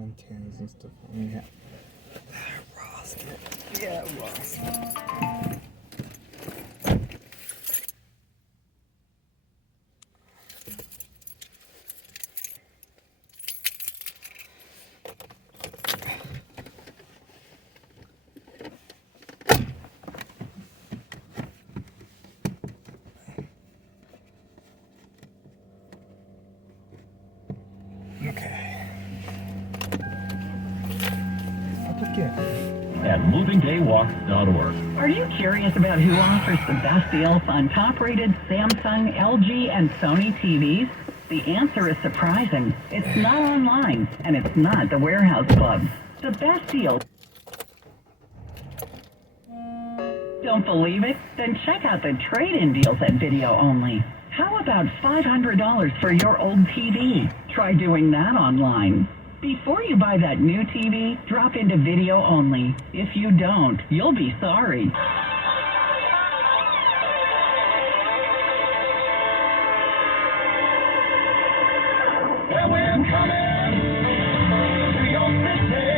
antennas and stuff. Yeah. Roster. Yeah, roster. Okay. At movingdaywalk.org. Are you curious about who offers the best deals on top-rated Samsung, LG, and Sony TVs? The answer is surprising. It's not online, and it's not the warehouse clubs. The best deals. Don't believe it? Then check out the trade-in deals at Video Only. How about $500 for your old TV? Try doing that online. Before you buy that new TV, drop into Video Only. If you don't, you'll be sorry. Well, we're coming to your city.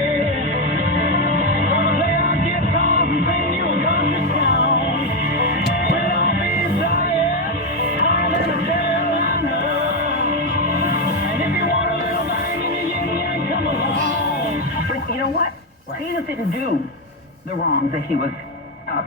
Gonna play our guitars and sing you a country song. We'll all be tired, higher than a Carolina. And if you want a little bang in your yin-yang, come along. But you know what? Jesus didn't do the wrongs that he was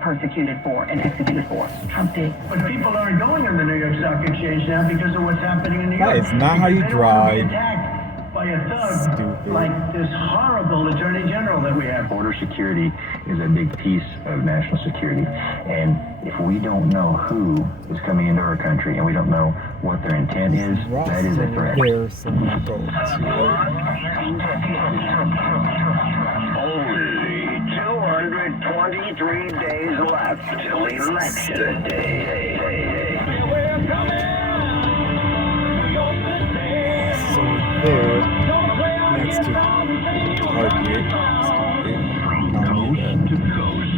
persecuted for and executed for. Trump did. But people aren't going on the New York Stock Exchange now because of what's happening in New York. That is not how you They don't want to be drive. attacked by a thug Stupid. like this horrible attorney general that we have. Border security is a big piece of national security. And if we don't know who is coming into our country and we don't know what their intent is, that is a threat. There, so I'm gonna go to Only 223 days left till election day. We're coming to your city. so there, next to Target. Coast to coast.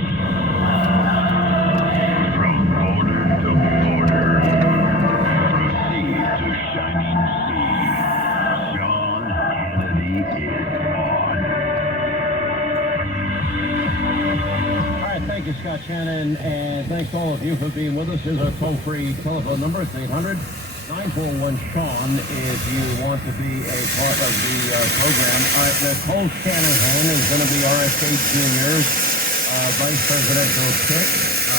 From border to border. From sea to shining sea. John Kennedy is on. All right, thank you, Scott Shannon, and thanks to all of you for being with us. Here's our toll-free telephone number. It's 800-941-SEAN if you want to be a part of the program. Nicole Shanahan is going to be RFK Jr.'s vice presidential pick. I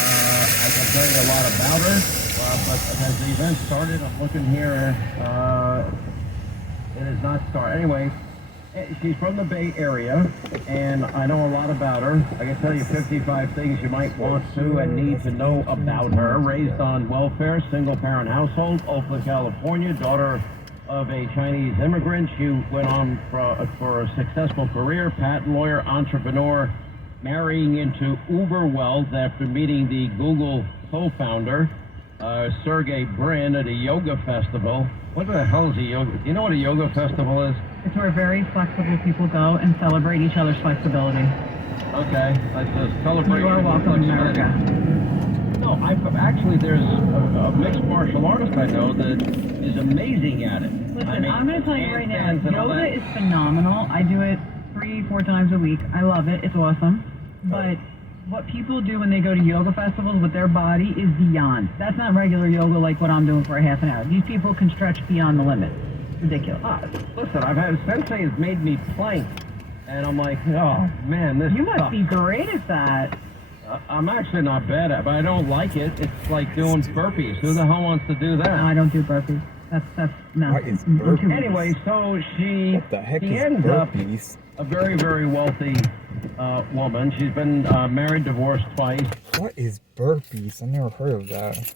can tell you a lot about her, but as the event started, I'm looking here, it has not started. Anyway, she's from the Bay Area, and I know a lot about her. I can tell you 55 things you might want to and need to know about her. Raised on welfare, single-parent household, Oakland, California, daughter of a Chinese immigrant. She went on for a successful career, patent lawyer, entrepreneur, marrying into uber wealth after meeting the Google co-founder, Sergey Brin, at a yoga festival. What the hell is a yoga? Do you know what a yoga festival is? It's where very flexible people go and celebrate each other's flexibility. Okay, that's a celebration. You are welcome, America. No, actually, there's a mixed martial artist I know that is amazing at it. Listen, I mean, I'm going to tell you right now, handstands and all yoga that. is phenomenal. I do it 3-4 times a week. I love it. It's awesome. But what people do when they go to yoga festivals with their body is beyond. That's not regular yoga like what I'm doing for a half an hour. These people can stretch beyond the limit. Ridiculous. Listen, I've had Sensei has made me plank, and I'm like, oh man, this You must sucks. be great at that. I'm actually not bad at it, but I don't like it. It's like doing burpees. Who the hell wants to do that? No, I don't do burpees. That's no. What is burpees? Anyway, so she What the heck is ends up burpees? a very, very wealthy woman. She's been married, divorced twice. What is burpees? I never heard of that.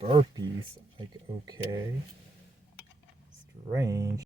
Burpees. Like, okay. Strange.